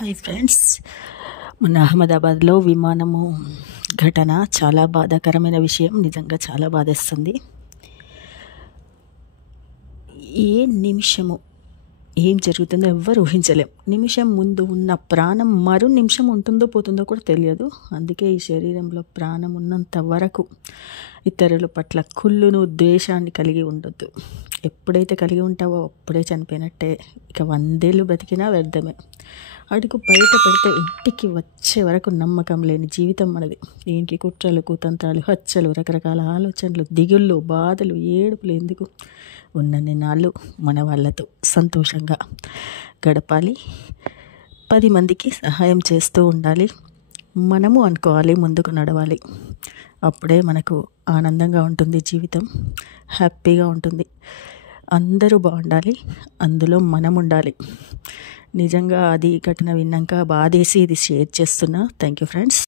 Hi friends, మన అహ్మదాబాద్లో విమానము ఘటన చాలా బాధాకరమైన విషయం. నిజంగా చాలా బాధేస్తుంది. ఏ నిమిషము ఏం జరుగుతుందో ఎవ్వరు ఊహించలేం. నిమిషం ముందు ఉన్న ప్రాణం మరో నిమిషం ఉంటుందో పోతుందో కూడా తెలియదు. అందుకే ఈ శరీరంలో ప్రాణం ఉన్నంత వరకు ఇతరుల పట్ల కుళ్ళును ద్వేషాన్ని కలిగి ఉండొద్దు. ఎప్పుడైతే కలిగి ఉంటావో అప్పుడే చనిపోయినట్టే. ఇక 100 ఏళ్ళు బతికినా వ్యర్థమే. అడుగు బయట పెడితే ఇంటికి వచ్చే వరకు నమ్మకం లేని జీవితం మనది. దీనికి కుట్రలు, కుతంత్రాలు, హత్యలు, రకరకాల ఆలోచనలు, దిగుళ్ళు, బాధలు, ఏడుపులు ఎందుకు? ఉన్నన్ని నాళ్ళు మన వాళ్ళతో సంతోషంగా గడపాలి. 10 మందికి సహాయం చేస్తూ ఉండాలి. మనము అనుకోవాలి, ముందుకు నడవాలి. అప్పుడే మనకు ఆనందంగా ఉంటుంది, జీవితం హ్యాపీగా ఉంటుంది. అందరూ బాగుండాలి, అందులో మనం ఉండాలి. నిజంగా అది ఘటన విన్నాక బాధేసి ఇది షేర్ చేస్తున్నా. Thank you friends.